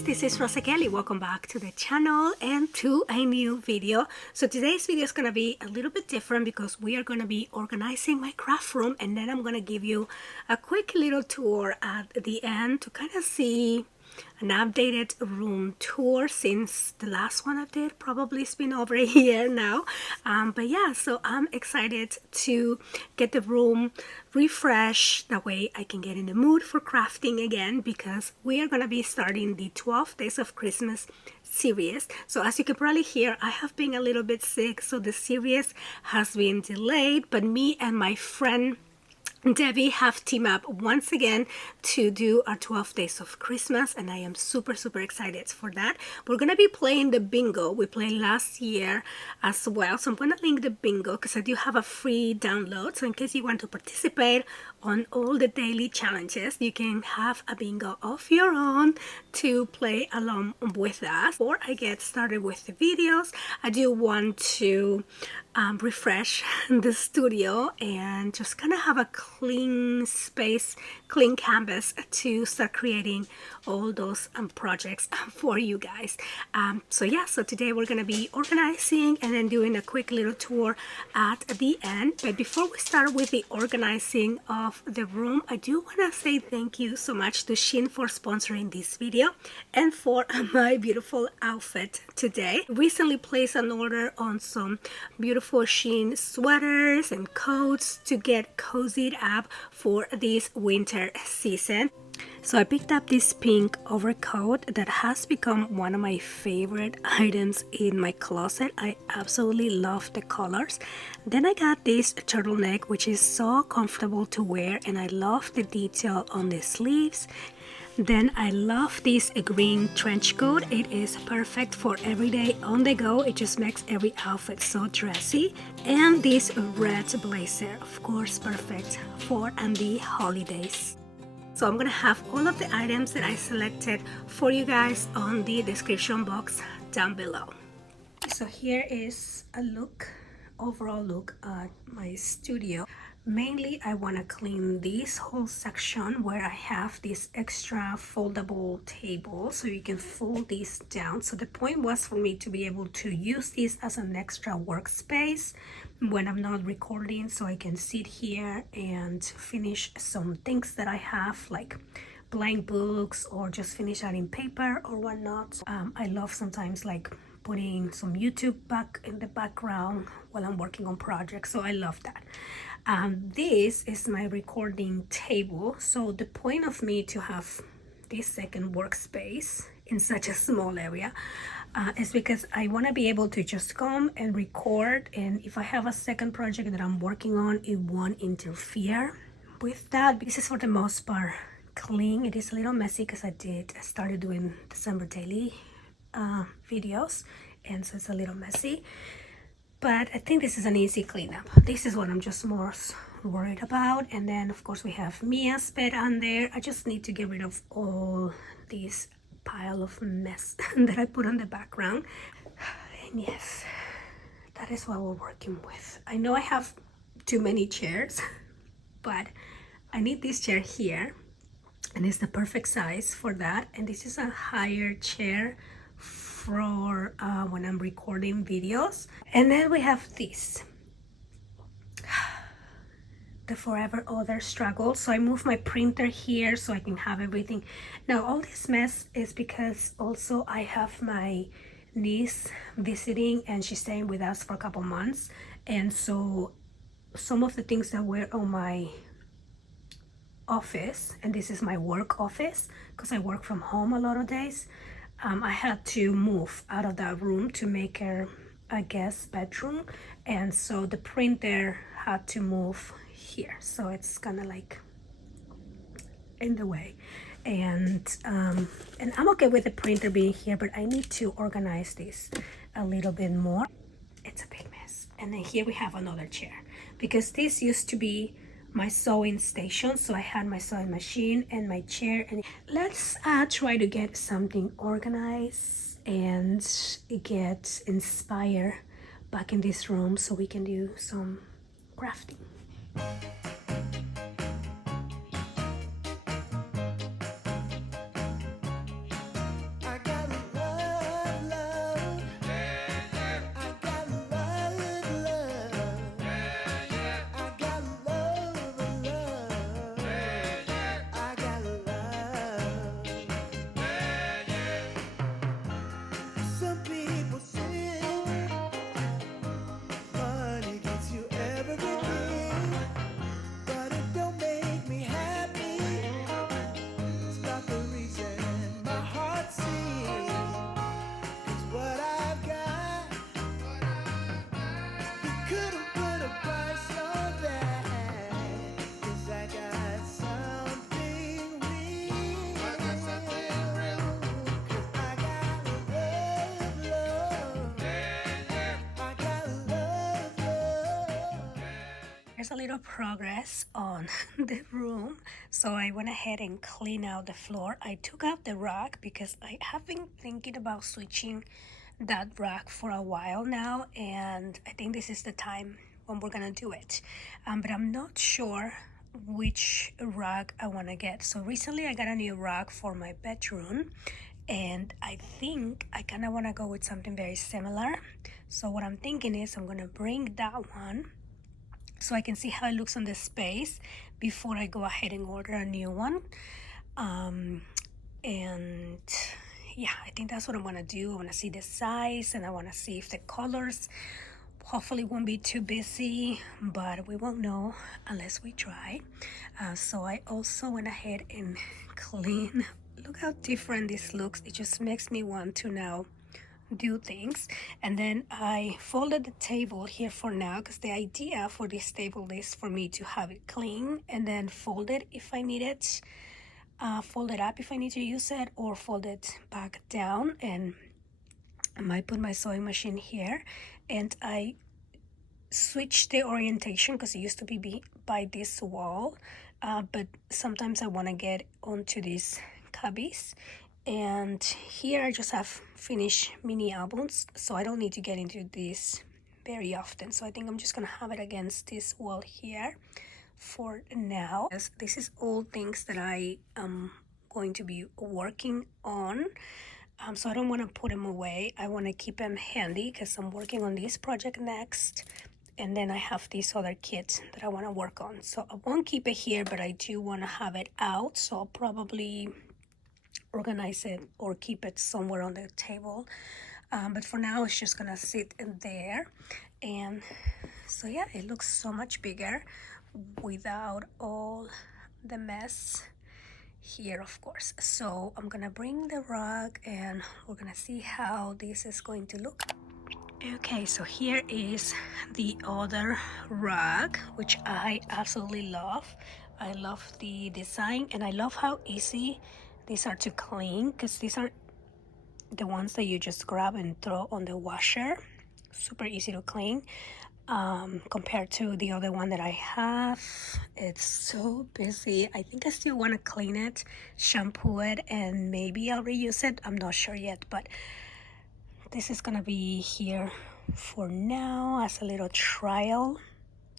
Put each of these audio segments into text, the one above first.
guys, this is Rosa Kelly. Welcome back to the channel and to a new video. So today's video is going to be a little bit different because we are going to be organizing my craft room, and then I'm going to give you a quick little tour at the end to kind of see an updated room tour since the last one I did. Probably it's been over a year now, but yeah, so I'm excited to get the room refreshed. That way I can get in the mood for crafting again, because we are gonna be starting the 12 days of Christmas series. So as you can probably hear, I have been a little bit sick, so the series has been delayed, but me and my friend Debbie have teamed up once again to do our 12 days of Christmas, and I am super excited for that. We're gonna be playing the bingo we played last year as well, so I'm gonna link the bingo because I do have a free download, so in case you want to participate on all the daily challenges, you can have a bingo of your own to play along with us. Before I get started with the videos, I do want to refresh the studio and just kind of have a clean space, clean canvas to start creating all those projects for you guys. So yeah, so today we're going to be organizing and then doing a quick little tour at the end. But before we start with the organizing of the room, I do want to say thank you so much to Shein for sponsoring this video and for my beautiful outfit today. Recently placed an order on some beautiful Shein sweaters and coats to get cozied up for this winter season. So I picked up this pink overcoat that has become one of my favorite items in my closet. I absolutely love the colors. Then I got this turtleneck, which is so comfortable to wear, and I love the detail on the sleeves. Then I love this green trench coat. It is perfect for everyday on the go. It just makes every outfit so dressy. And this red blazer, of course, perfect for the holidays. So I'm gonna have all of the items that I selected for you guys on the description box down below. So here is a overall look at my studio. Mainly I want to clean this whole section where I have this extra foldable table so you can fold these down. So the point was for me to be able to use this as an extra workspace when I'm not recording, so I can sit here and finish some things that I have, like blank books, or just finish adding paper or whatnot. I love sometimes like putting some YouTube back in the background while I'm working on projects, so I love that. This is my recording table. So the point of me to have this second workspace in such a small area is because I want to be able to just come and record, and if I have a second project that I'm working on, it won't interfere with that. This is for the most part clean. It is a little messy because I started doing December daily videos, and so it's a little messy, but I think this is an easy cleanup. This is what I'm just more worried about. And then of course we have Mia's bed on there. I just need to get rid of all this pile of mess that I put on the background. And yes, that is what we're working with. I know I have too many chairs, but I need this chair here, and it's the perfect size for that. And this is a higher chair for when I'm recording videos. And then we have this, the forever other struggle. So I moved my printer here so I can have everything. Now all this mess is because also I have my niece visiting, and she's staying with us for a couple months, and so some of the things that were on my office, and this is my work office because I work from home a lot of days, I had to move out of that room to make her a guest bedroom, and so the printer had to move here, so it's kind of like in the way. And I'm okay with the printer being here, but I need to organize this a little bit more. It's a big mess. And then here we have another chair, because this used to be my sewing station, so I had my sewing machine and my chair. And let's try to get something organized and get inspired back in this room so we can do some crafting. I there's a little progress on the room. So I went ahead and cleaned out the floor. I took out the rug because I have been thinking about switching that rug for a while now, and I think this is the time when we're gonna do it. But I'm not sure which rug I want to get. So recently I got a new rug for my bedroom, and I think I kind of want to go with something very similar. So what I'm thinking is I'm gonna bring that one so I can see how it looks on the space before I go ahead and order a new one. And yeah, I think that's what I'm gonna do. I want to see the size, and I want to see if the colors hopefully won't be too busy, but we won't know unless we try. So I also went ahead and clean. Look how different this looks. It just makes me want to now do things. And then I folded the table here for now, because the idea for this table is for me to have it clean and then fold it if I need it, fold it up if I need to use it, or fold it back down. And I might put my sewing machine here, and I switched the orientation because it used to be by this wall, but sometimes I want to get onto these cubbies. And here I just have finished mini albums, so I don't need to get into this very often. So I think I'm just gonna have it against this wall here for now. This is all things that I am going to be working on. So I don't want to put them away. I want to keep them handy because I'm working on this project next. And then I have this other kit that I want to work on. So I won't keep it here, but I do want to have it out. So I'll probably organize it or keep it somewhere on the table. But for now, it's just going to sit in there. And so yeah, it looks so much bigger without all the mess here, of course. So I'm gonna bring the rug and we're gonna see how this is going to look. Okay, so here is the other rug, which I absolutely love. I love the design, and I love how easy these are to clean, because these are the ones that you just grab and throw on the washer. Super easy to clean. Compared to the other one that I have. It's so busy. I think I still want to clean it, shampoo it, and maybe I'll reuse it. I'm not sure yet, but this is gonna be here for now as a little trial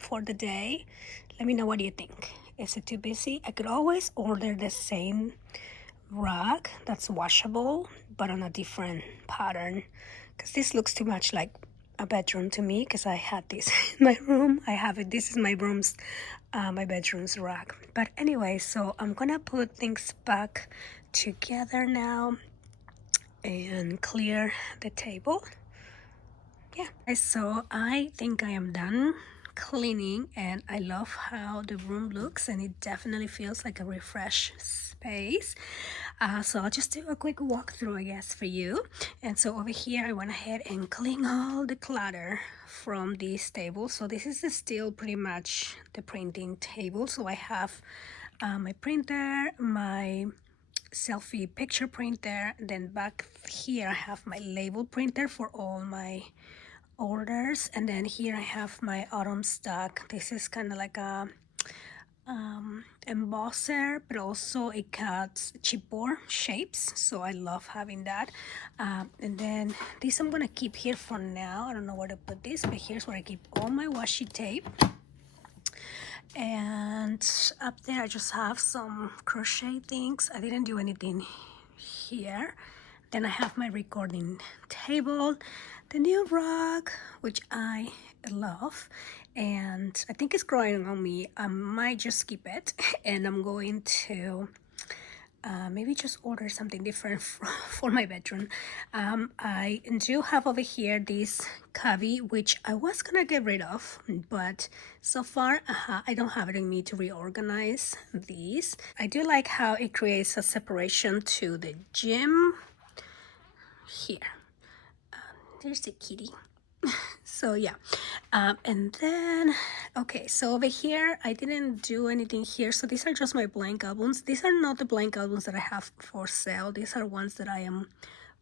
for the day. Let me know what you think. Is it too busy? I could always order the same rug that's washable, but on a different pattern, because this looks too much like a bedroom to me, because I had this in my room. I have it. This is my room's, my bedroom's rug. But anyway, so I'm gonna put things back together now and clear the table. Yeah, so I think I am done cleaning, and I love how the room looks, and it definitely feels like a refreshed space. So I'll just do a quick walkthrough, I guess, for you. And so over here I went ahead and cleaned all the clutter from this table. So this is still pretty much the printing table. So I have my printer, my selfie picture printer, then back here I have my label printer for all my orders, and then here I have my autumn stock. This is kind of like a embosser, but also it cuts chipboard shapes, so I love having that. And then this I'm gonna keep here for now. I don't know where to put this, but here's where I keep all my washi tape. And up there I just have some crochet things. I didn't do anything here. Then I have my recording table, the new rug, which I love, and I think it's growing on me. I might just keep it, and I'm going to maybe just order something different for my bedroom. I do have over here this cubby, which I was gonna get rid of, but so far I don't have it in me to reorganize these. I do like how it creates a separation to the gym here. There's the kitty. So yeah, and then okay, so over here I didn't do anything here. So these are just my blank albums. These are not the blank albums that I have for sale. These are ones that I am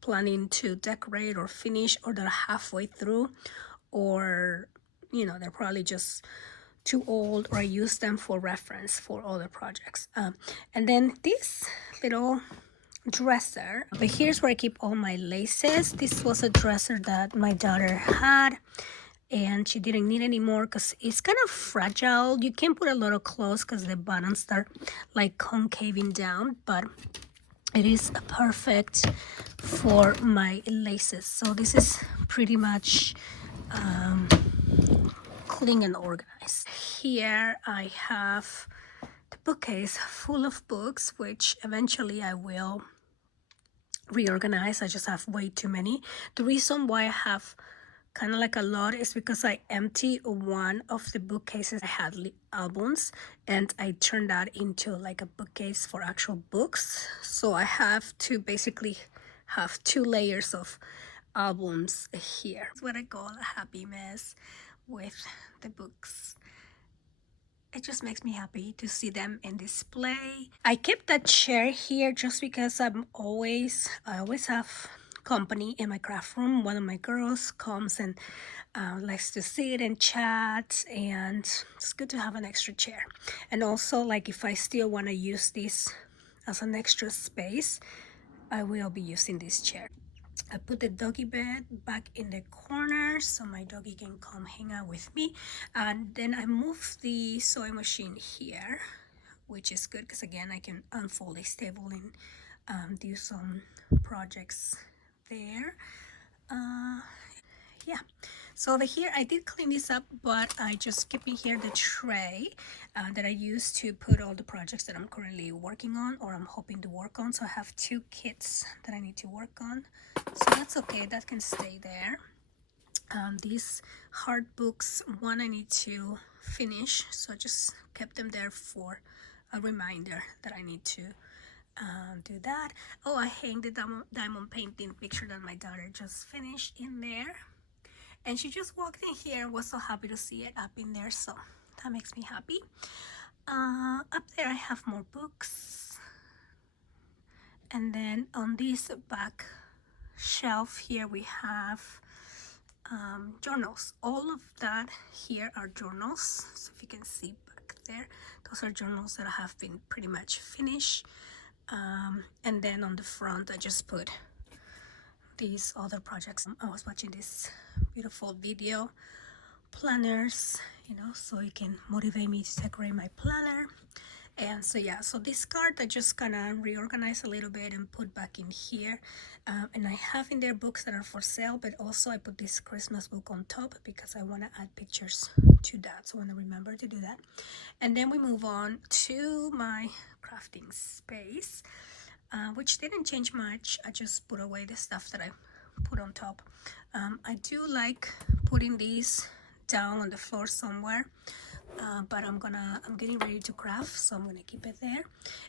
planning to decorate or finish, or that are halfway through, or you know, they're probably just too old, or I use them for reference for other projects. And then this little dresser, but here's where I keep all my laces. This was a dresser that my daughter had, and she didn't need anymore because it's kind of fragile. You can put a lot of clothes because the buttons start like concaving down, but it is perfect for my laces. So this is pretty much clean and organized. Here I have the bookcase full of books, which eventually I will reorganize. I just have way too many. The reason why I have kind of like a lot is because I emptied one of the bookcases. I had albums, and I turned that into like a bookcase for actual books. So I have to basically have 2 layers of albums here. It's what I call a happy mess with the books. It just makes me happy to see them in display. I kept that chair here just because I always have company in my craft room. One of my girls comes and likes to sit and chat, and it's good to have an extra chair. And also, like, if I still want to use this as an extra space, I will be using this chair. I put the doggy bed back in the corner so my doggy can come hang out with me. And then I moved the sewing machine here, which is good because again I can unfold this table and do some projects there. Yeah, so over here I did clean this up, but I just keep in here the tray that I use to put all the projects that I'm currently working on or I'm hoping to work on. So I have 2 kits that I need to work on, so that's okay, that can stay there. These hard books, one I need to finish, so I just kept them there for a reminder that I need to do that. Oh, I hang the diamond painting picture that my daughter just finished in there, and she just walked in here and was so happy to see it up in there, so that makes me happy. Up there I have more books, and then on this back shelf here we have journals. All of that here are journals, so if you can see back there, those are journals that have been pretty much finished. And then on the front I just put these other projects. I was watching this beautiful video, planners, you know, so it can motivate me to decorate my planner. And so yeah, so this card I just kind of reorganized a little bit and put back in here. And I have in there books that are for sale, but also I put this Christmas book on top because I want to add pictures to that, so I want to remember to do that. And then we move on to my crafting space, which didn't change much. I just put away the stuff that I put on top. I do like putting these down on the floor somewhere, but I'm getting ready to craft, so I'm gonna keep it there.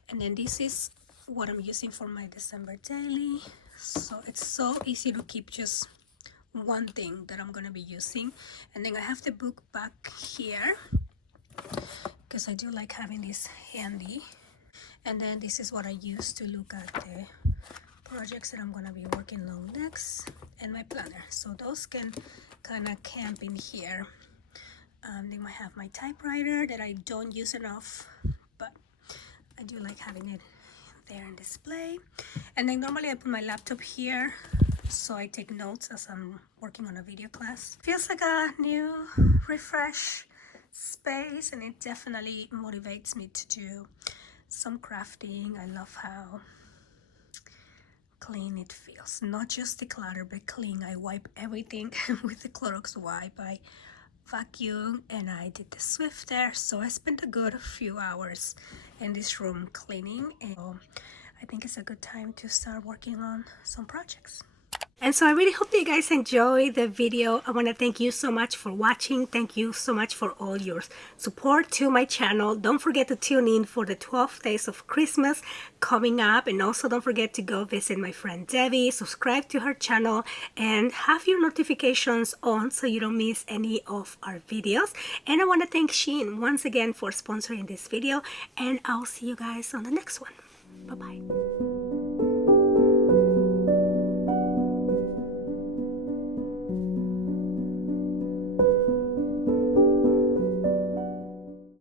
And then this is what I'm using for my December daily, so it's so easy to keep just one thing that I'm gonna be using. And then I have the book back here because I do like having this handy. And then this is what I use to look at the projects that I'm gonna be working on next, and my planner, so those can kind of camp in here. Then I have my typewriter that I don't use enough, but I do like having it there in display. And then normally I put my laptop here, so I take notes as I'm working on a video class. Feels like a new, refresh space, and it definitely motivates me to do some crafting. I love how clean it feels, not just the clutter but clean. I wipe everything with the Clorox wipe. I vacuum and I did the Swifter, so I spent a good few hours in this room cleaning, and I think it's a good time to start working on some projects. And so I really hope that you guys enjoyed the video. I want to thank you so much for watching. Thank you so much for all your support to my channel. Don't forget to tune in for the 12 days of Christmas coming up. And also don't forget to go visit my friend Debbie, subscribe to her channel, and have your notifications on so you don't miss any of our videos. And I want to thank Shein once again for sponsoring this video. And I'll see you guys on the next one. Bye-bye.